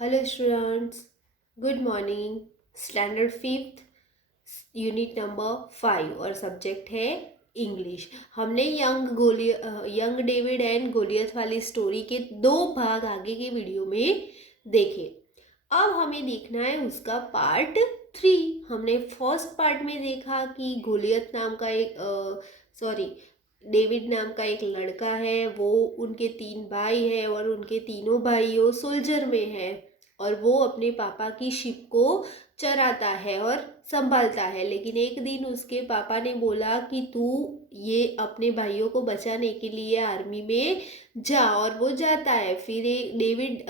Hello students, good morning. Standard fifth, unit number 5 और subject है English. हमने young David and Goliath वाली story के 2 भाग आगे के वीडियो में देखे। अब हमें देखना है उसका पार्ट 3। हमने फर्स्ट पार्ट में देखा कि गोलियत नाम का एक सॉरी डेविड नाम का एक लड़का है। वो उनके 3 भाई है और उनके तीनों भाइयों सोल्जर में है और वो अपने पापा की शिप को चराता है और संभालता है। लेकिन एक दिन उसके पापा ने बोला कि तू ये अपने भाइयों को बचाने के लिए आर्मी में जा, और वो जाता है। फिर एक डेविड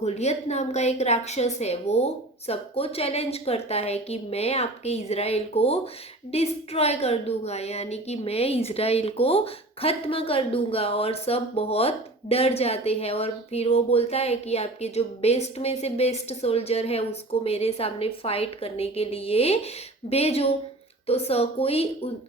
गोलियत नाम का एक राक्षस है, वो सबको चैलेंज करता है कि मैं आपके इज़राइल को डिस्ट्रॉय कर दूंगा, यानी कि मैं इज़राइल को ख़त्म कर दूंगा। और सब बहुत डर जाते हैं और फिर वो बोलता है कि आपके जो बेस्ट में से बेस्ट सोल्जर है उसको मेरे सामने फाइट करने के लिए भेजो। तो कोई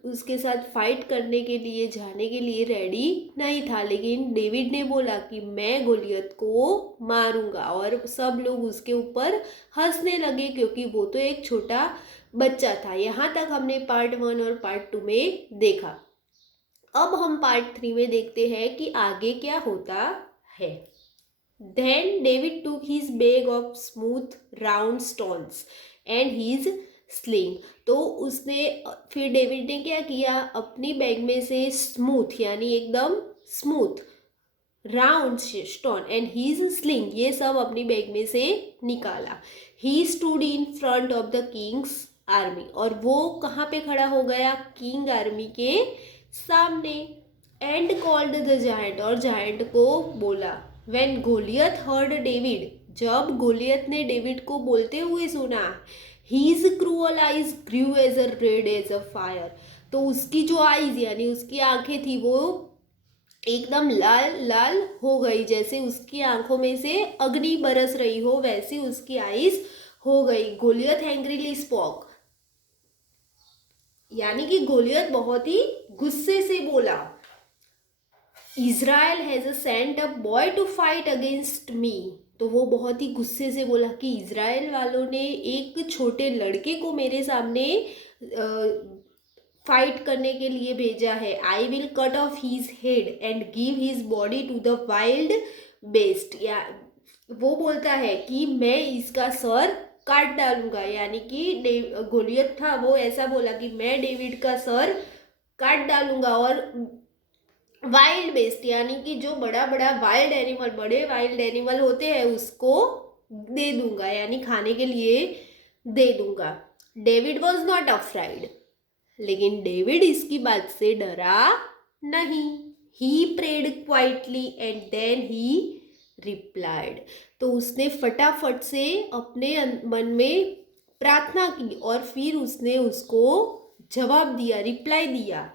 उसके साथ फाइट करने के लिए जाने के लिए रेडी नहीं था, लेकिन डेविड ने बोला कि मैं गोलियत को मारूंगा। और सब लोग उसके ऊपर हंसने लगे क्योंकि वो तो एक छोटा बच्चा था। यहाँ तक हमने पार्ट 1 और पार्ट 2 में देखा। अब हम पार्ट 3 में देखते हैं कि आगे क्या होता है। Then David took his bag of smooth round stones and his sling। तो उसने फिर डेविड ने क्या किया, अपनी बैग में से स्मूथ यानी एकदम smooth round stone and his sling, ये सब अपनी बैग में से निकाला। He stood in front of the king's army, और वो कहाँ पे खड़ा हो गया, किंग आर्मी के सामने। एंड कॉल्ड द जायंट, और जायंट को बोला। व्हेन गोलियत हर्ड डेविड, जब गोलियत ने डेविड को बोलते हुए सुना, his cruel eyes grew as a red as a fire, तो उसकी जो आइज यानी उसकी आंखें थी वो एकदम लाल लाल हो गई, जैसे उसकी आंखों में से अग्नि बरस रही हो वैसी उसकी आईज हो गई। गोलियत एंग्रीली स्पोक, यानी कि गोलियत बहुत ही गुस्से से बोला, Israel has sent a boy to fight against me. तो वो बहुत ही गुस्से से बोला कि इज़राइल वालों ने एक छोटे लड़के को मेरे सामने फाइट करने के लिए भेजा है। I will cut off his head and give his body to the wild beast, या वो बोलता है कि मैं इसका सर काट डालूंगा, यानी कि गोलियत था वो ऐसा बोला कि मैं डेविड का सर काट डालूंगा और वाइल्ड बेस्ट यानी कि जो बड़ा बड़ा वाइल्ड एनिमल, बड़े वाइल्ड एनिमल होते हैं उसको दे दूंगा, यानी खाने के लिए दे दूंगा। डेविड वॉज नॉट अफ्राइड, लेकिन डेविड इसकी बात से डरा नहीं। He prayed quietly and then he replied, तो उसने फटाफट से अपने मन में प्रार्थना की और फिर उसने उसको जवाब दिया, रिप्लाई दिया।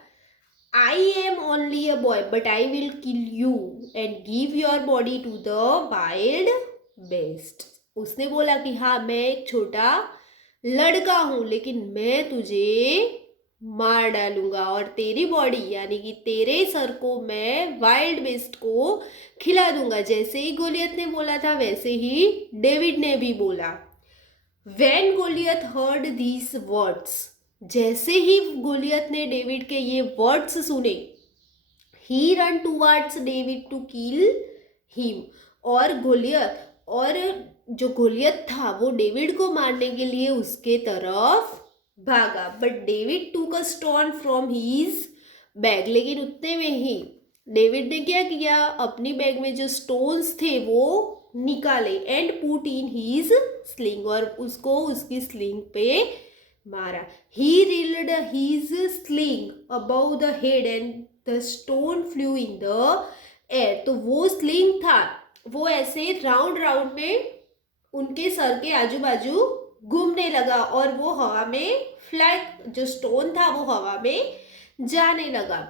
I am only a boy, but I will kill you and give your body to the wild beast। उसने बोला कि हाँ मैं एक छोटा लड़का हूँ, लेकिन मैं तुझे मार डालूंगा और तेरी बॉडी यानी कि तेरे सर को मैं वाइल्ड बेस्ट को खिला दूंगा। जैसे ही गोलियत ने बोला था वैसे ही डेविड ने भी बोला। When Goliath heard these words, जैसे ही गोलियत ने डेविड के ये वर्ड्स सुने, he ran towards David to kill him, और जो गोलियत था वो डेविड को मारने के लिए उसके तरफ भागा। But David took a stone from his bag, लेकिन उतने में ही डेविड ने क्या किया, अपनी बैग में जो स्टोन्स थे वो निकाले and put in his sling, और उसको उसकी स्लिंग पे मारा। He reeled his sling above the head and the stone flew in the air, तो वो स्लिंग था वो ऐसे राउंड राउंड में उनके सर के आजू बाजू घूमने लगा और वो हवा में फ्लाई, जो स्टोन था वो हवा में जाने लगा।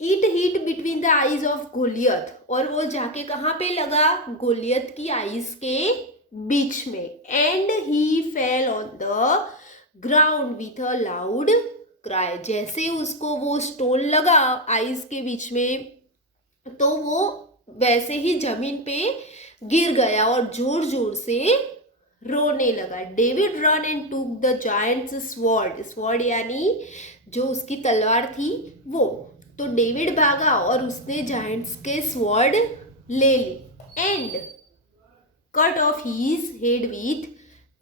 It hit between the eyes of Goliath, और वो जाके कहाँ पे लगा, गोलियत की आईज के बीच में। And he fell on the ground with a loud cry, जैसे उसको वो स्टोन लगा आईज के बीच में तो वो वैसे ही जमीन पे गिर गया और जोर जोर से रोने लगा। David run and took the giants sword, sword यानी जो उसकी तलवार थी वो। तो डेविड भागा और उसने जायंट्स के स्वॉर्ड ले ली and cut off his head with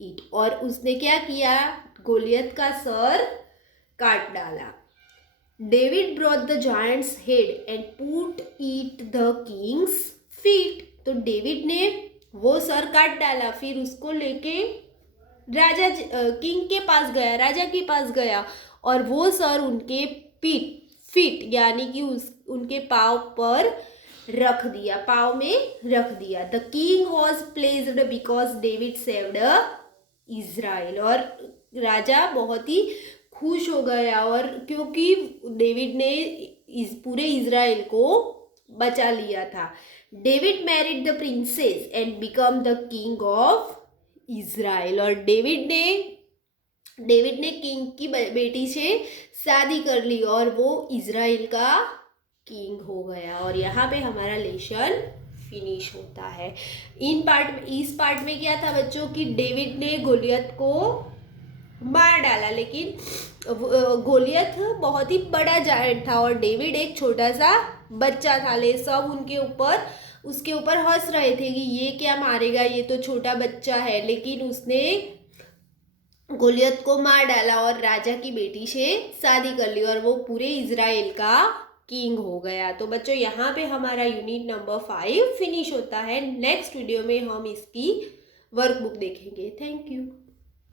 it, और उसने क्या किया, गोलियत का सर काट डाला। David brought the giant's head and put it the king's feet, तो डेविड ने वो सर काट डाला, फिर उसको लेके राजा किंग के पास गया, राजा के पास गया, और वो सर उनके फीट यानी कि उनके पाँव पर रख दिया, पाँव में रख दिया। The king was pledged because David saved Israel, और राजा बहुत ही खुश हो गया और क्योंकि डेविड ने पूरे इज़राइल को बचा लिया था। David married the princess and become the king of Israel, और डेविड ने किंग की बेटी से शादी कर ली और वो इज़राइल का किंग हो गया। और यहाँ पे हमारा लेसन फिनिश होता है। इस पार्ट में क्या था बच्चों कि डेविड ने गोलियत को मार डाला, लेकिन गोलियत बहुत ही बड़ा जायंट था और डेविड एक छोटा सा बच्चा था। ले सब उसके ऊपर हंस रहे थे कि ये क्या मारेगा, ये तो छोटा बच्चा है, लेकिन उसने गोलियत को मार डाला और राजा की बेटी से शादी कर ली और वो पूरे इज़राइल का किंग हो गया। तो बच्चों यहाँ पे हमारा यूनिट नंबर 5 फिनिश होता है। नेक्स्ट वीडियो में हम इसकी वर्कबुक देखेंगे। Thank you.